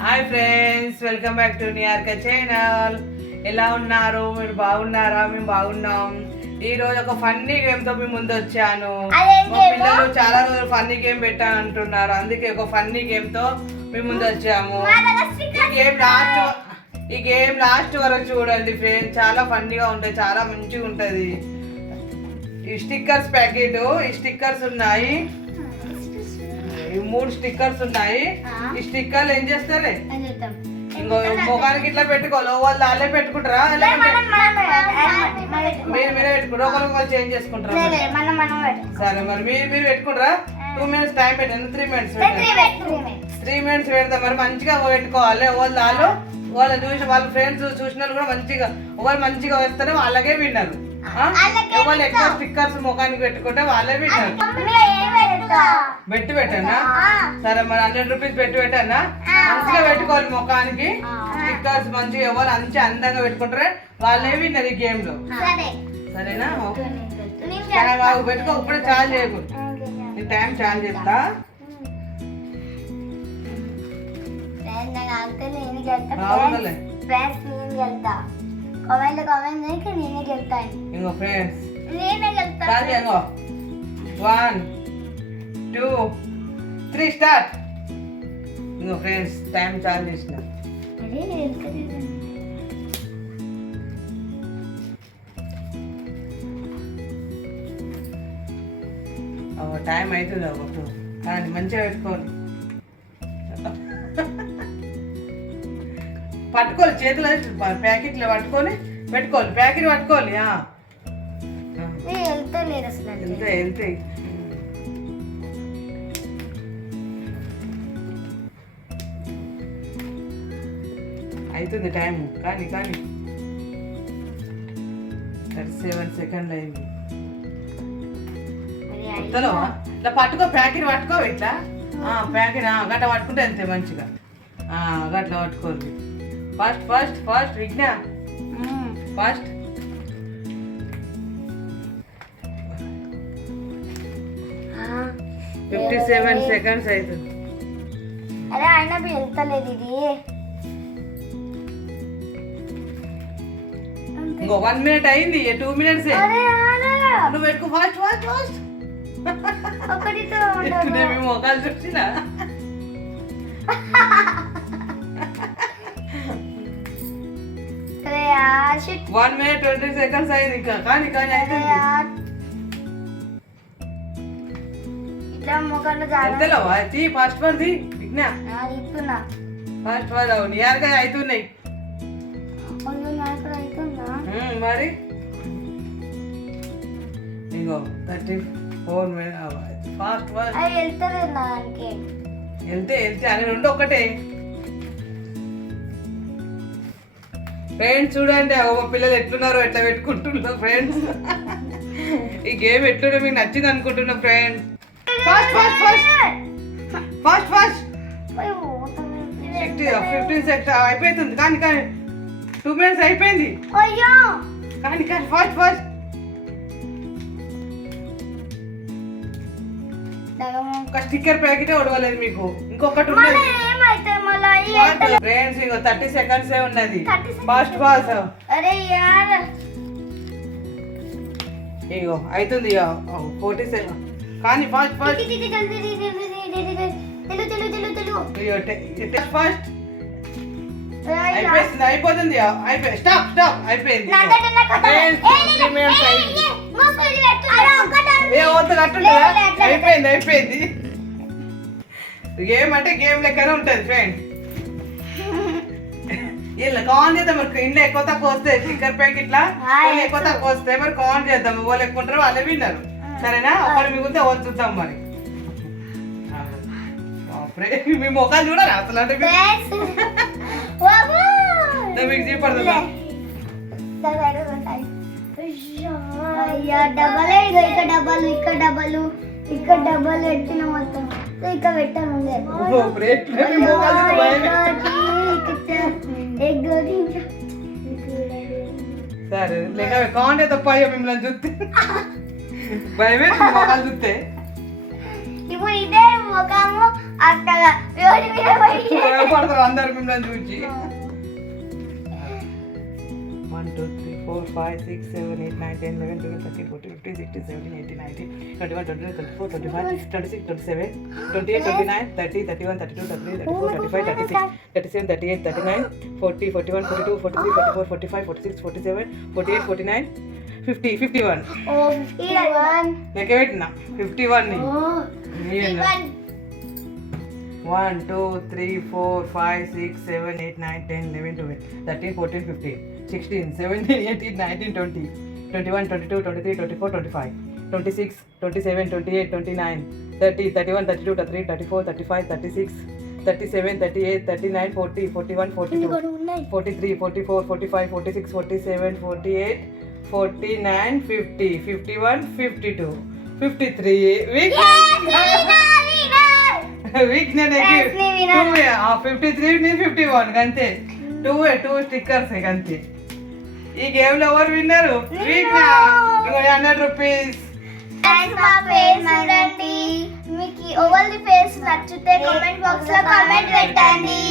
Hi friends, welcome back to నియార్క channel. ఎలా ఉన్నారు? మీరు బాగున్నారా? మేము బాగున్నాం. ఈ రోజు ఒక ఫన్నీ గేమ్ తో మీ ముందు వచ్చాను. మా పిల్లలు చాలా రోజులు ఫన్నీ గేమ్ పెట్టాను అంటున్నారు, అందుకే ఒక ఫన్నీ గేమ్ తో మీ ముందు వచ్చాము. ఈ గేమ్ లాస్ట్ వరకు చూడండి ఫ్రెండ్స్, చాలా ఫన్నీగా ఉంటుంది, చాలా మంచిగా ఉంటది. ఈ స్టిక్కర్స్ ప్యాకెట్, ఈ స్టిక్కర్స్ ఉన్నాయి, ఈ 3 స్టిక్కర్స్ ఉన్నాయి. ఈ స్టిక్కర్లు ఏం చేస్తారే, ఇంకో ముఖానికి ఇట్లా పెట్టుకోవాలి. వాళ్ళు వాళ్ళే పెట్టుకుంటారా, మీరే పెట్టుకుంటారా? ఒకరు చేంజ్ చేసుకుంటారా? సరే, మరి మీరు పెట్టుకుంటారా? 2 minutes టైం పెట్టండి. 3 minutes 3 minutes పెడతాం. మరి మంచిగా పెట్టుకోవాలి. వాళ్ళు చూసి వాళ్ళ ఫ్రెండ్స్ చూసిన కూడా మంచిగా, వాళ్ళు మంచిగా వేస్తేనే వాళ్ళకే విన్నారు. వాళ్ళు ఎక్కువ స్టిక్కర్స్ ముఖానికి పెట్టుకుంటే వాళ్ళే విన్నారు. పెట్టానా? సరే, మరి 100 rupees పెట్టానా? మంచిగా పెట్టుకోవాలి ముఖానికి స్టిక్కర్స్. మంచిగా ఎవరు మంచి అందంగా పెట్టుకుంటారే వాళ్ళే విన్నారు ఈ గేమ్ లో. సరేనా? పెట్టుకో, ఇప్పుడు చాలా చేయకూడదు. నీ టైం చాలా చేస్తా. ఇంకో ఫ్రెండ్స్ 1 2 3 స్టార్ట్. ఇంకో ఫ్రెండ్స్ టైం చాలా చేసిన. టైం అవుతుంది ఒకటి, కానీ మంచిగా పెట్టుకోండి. పట్టుకోవాలి చేతిలో, ప్యాకెట్లో పట్టుకొని పెట్టుకోవాలి. ప్యాకెట్ పట్టుకోవాలి. వెళ్తాయి. అవుతుంది టైం, కానీ 37 seconds అయింది. ఇట్లా పట్టుకో, ప్యాకెట్ పట్టుకో. ఇట్లా ప్యాకెట్ గట్ట పట్టుకుంటే అంతే మంచిగా. గట్ల పట్టుకోండి. First Vigna, first. ఆ 57 seconds అవుతుంది. అరే ఆయన వెళ్తలేదు ఇది. ఇంకో 1 minute అయింది. 2 minutes. నువ్వు పెట్టుకో. ఫాస్ట్ మీ మొక్కలు చూసినా. 1 minute 20 seconds అయింది. ఇంకా కానీ అవుతుంది. ఇట్లా మొక్కలు ఫాస్ట్ పడుతుంది విజ్ఞా. ఫాస్ట్ నియార్గా అవుతున్నాయి మరి. ఇంకో 34 minutes. ఫాస్ట్ వెళ్తే అని 2 ఒకటే. ఫ్రెండ్స్ చూడండి, పిల్లలు ఎట్లున్నారో, ఎట్లా పెట్టుకుంటున్నారు ఫ్రెండ్స్. ఈ గేమ్ ఎట్లున్నా మీకు నచ్చింది అనుకుంటున్నా ఫ్రెండ్స్. ఫాస్ట్ 15 seconds అయిపోతుంది. కానీ 2 minutes అయిపోయింది. కానీ ఫాస్ట్ ఒక స్టిక్కర్ ప్యాకెట్ ఒడవలేదు మీకు. ఇంకొకటి ఉన్నది ఫ్రెండ్స్. ఇంకో 30 seconds ఉన్నది. ఫాస్ట్ ఇగో అవుతుంది. 40 seconds. కానీ ఫాస్ట్ అయిపోతుంది. స్టాప్ అయిపోయింది. అయిపోయింది. గేమ్ అంటే గేమ్ లెక్కనే ఉంటుంది ఫ్రెండ్స్. ఇలా కాన్ చేద్దాం. మరి ఇంట్లో ఎక్కువ తక్కువ వస్తాయి స్టిక్కర్ ప్యాకెట్లా, ఎక్కువ తక్కువ వస్తాయి. మరి కాన్ చేద్దాం. వాళ్ళు ఎక్కువ ఉంటారు, వాళ్ళే విన్నారు. సరేనా? ఒకటి మిగిలితే వాళ్ళు చూద్దాం. మరి మీ మొక్కలు చూడాలి అసలు. అంటే మీకు చూపడుతుందా? ఇక్కడ డబ్బాలు పెట్టిన మొత్తం ఇక్కడ పెట్టాను. సరే లేక కాంటే తప్ప మిమ్మల్ని చూస్తే భయమే మొక్కలు చూస్తే. ఇప్పుడు ఇదే ముఖము అక్కడ రోడ్డు మీద పడి భయపడతారు అందరు మిమ్మల్ని చూసి 1 2 3 4 5 6 7 8 9 10 11 12 13 14 15 16 17 18 19 21 22 24 25 26 27 28 29 30 31 32 33 34 35 36 37 38 39 40 41 42 43 44 45 46 47 48 49 50 51 ఓ 51 లెక్క పెట్టినా 51 ని 1 2 3 4 5 6 7 8 9 10 11 12 13 14 15 16 17 18 19 20 21 22 23 24 25 26 27 28 29 30 31 32 33 34 35 36 37 38 39 40 41 42 43 44 45 46 47 48 49 50 51 52 53 వీక్ నేను 53 ని 51 అంతే 2 స్టిక్కర్స్ అంతే ఈ గేమ్ లో ఎవరు విన్నారు వీక్ 100 రూపీస్ థాంక్స్ మా ఫేస్ చూడండి మీకు ఓవల్ ది ఫేస్ నచ్చితే కామెంట్ బాక్స్ లో కామెంట్ పెట్టండి